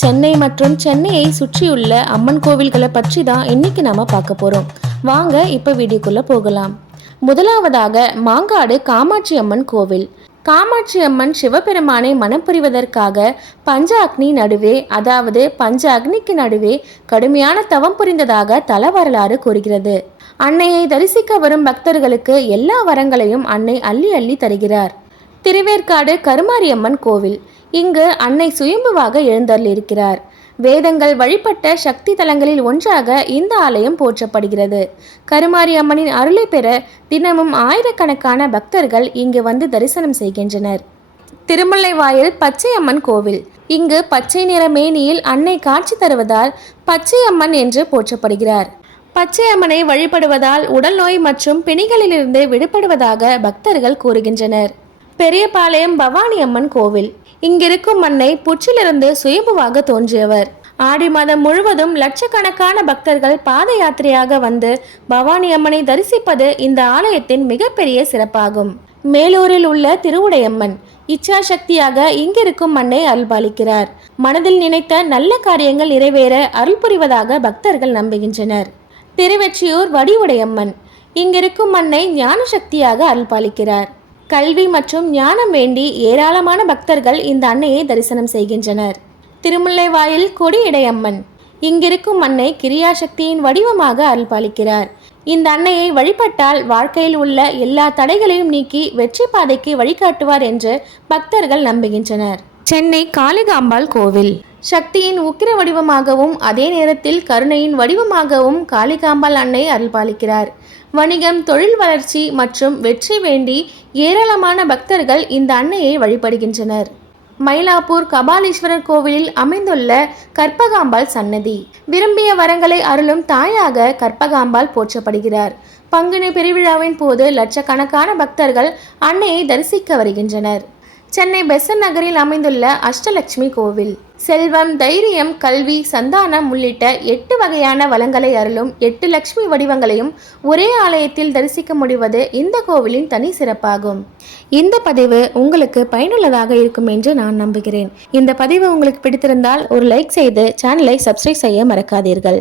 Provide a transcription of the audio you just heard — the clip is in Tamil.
சென்னை மற்றும் சென்னையை சுற்றியுள்ள அம்மன் கோவில்களை பற்றி தான் இன்னைக்கு நாம பார்க்க போறோம். வாங்க இப்ப வீடியோக்குள்ள போகலாம். முதலாவதாக மாங்காடு காமாட்சி அம்மன் கோவில். காமாட்சி அம்மன் சிவபெருமானை மனம் புரிவதற்காக பஞ்ச அக்னி நடுவே, அதாவது பஞ்ச அக்னிக்கு நடுவே கடுமையான தவம் புரிந்ததாக தல வரலாறு கூறுகிறது. அன்னையை தரிசிக்க வரும் பக்தர்களுக்கு எல்லா வரங்களையும் அன்னை அள்ளி அள்ளி தருகிறார். திருவேற்காடு கருமாரியம்மன் கோவில். இங்கு அன்னை சுயம்புவாக எழுந்தருளியிருக்கிறார். வேதங்கள் வழிபட்ட சக்தி தலங்களில் ஒன்றாக இந்த ஆலயம் போற்றப்படுகிறது. கருமாரி அம்மனின் அருளை பெற தினமும் ஆயிரக்கணக்கான பக்தர்கள் இங்கு வந்து தரிசனம் செய்கின்றனர். திருமுல்லைவாயில் பச்சை அம்மன் கோவில். இங்கு பச்சை நிற மேனியில் அன்னை காட்சி தருவதால் பச்சை அம்மன் என்று போற்றப்படுகிறார். பச்சை அம்மனை வழிபடுவதால் உடல் நோய் மற்றும் பிணிகளிலிருந்து விடுபடுவதாக பக்தர்கள் கூறுகின்றனர். பெரியபாளையம் பவானி அம்மன் கோவில். இங்கிருக்கும் அன்னை புற்றிலிருந்து சுயம்புவாக தோன்றியவர். ஆடி மாதம் முழுவதும் லட்சக்கணக்கான பக்தர்கள் பாத யாத்திரையாக வந்து பவானி அம்மனை தரிசிப்பது இந்த ஆலயத்தின் மிகப்பெரிய சிறப்பாகும். மேலூரில் உள்ள திருவுடையம்மன். இச்சா சக்தியாக இங்கிருக்கும் அன்னை அருள்பாலிக்கிறார். மனதில் நினைத்த நல்ல காரியங்கள் நிறைவேற அருள் புரிவதாக பக்தர்கள் நம்புகின்றனர். திருவெற்றியூர் வடிவுடையம்மன். இங்கிருக்கும் அன்னை ஞான சக்தியாக அருள்பாலிக்கிறார். கல்வி மற்றும் ஞானம் வேண்டி ஏராளமான பக்தர்கள் இந்த அன்னையை தரிசனம் செய்கின்றனர். திருமுல்லைவாயில் கொடியிடையம்மன். இங்கிருக்கும் அன்னை கிரியாசக்தியின் வடிவமாக அருள்பாலிக்கிறார். இந்த அன்னையை வழிபட்டால் வாழ்க்கையில் உள்ள எல்லா தடைகளையும் நீக்கி வெற்றி பாதைக்கு வழிகாட்டுவார் என்று பக்தர்கள் நம்புகின்றனர். சென்னை காளிகாம்பாள் கோவில். சக்தியின் உக்கிர வடிவமாகவும் அதே நேரத்தில் கருணையின் வடிவமாகவும் காளிகாம்பாள் அன்னை அருள்பாலிக்கிறார். வணிகம், தொழில் வளர்ச்சி மற்றும் வெற்றி வேண்டி ஏராளமான பக்தர்கள் இந்த அன்னையை வழிபடுகின்றனர். மயிலாப்பூர் கபாலீஸ்வரர் கோவிலில் அமைந்துள்ள கற்பகாம்பாள் சன்னதி. விரும்பிய வரங்களை அருளும் தாயாக கற்பகாம்பாள் போற்றப்படுகிறார். பங்குனி பெருவிழாவின் போது லட்சக்கணக்கான பக்தர்கள் அன்னையை தரிசிக்க வருகின்றனர். சென்னை பெசன்ட் நகரில் அமைந்துள்ள அஷ்டலட்சுமி கோவில். செல்வம், தைரியம், கல்வி, சந்தானம் உள்ளிட்ட 8 வகையான வளங்களை அருளும் 8 லட்சுமி வடிவங்களையும் ஒரே ஆலயத்தில் தரிசிக்க முடிவது இந்த கோவிலின் தனி சிறப்பாகும். இந்த பதிவு உங்களுக்கு பயனுள்ளதாக இருக்கும் என்று நான் நம்புகிறேன். இந்த பதிவு உங்களுக்கு பிடித்திருந்தால் ஒரு லைக் செய்து சேனலை சப்ஸ்கிரைப் செய்ய மறக்காதீர்கள்.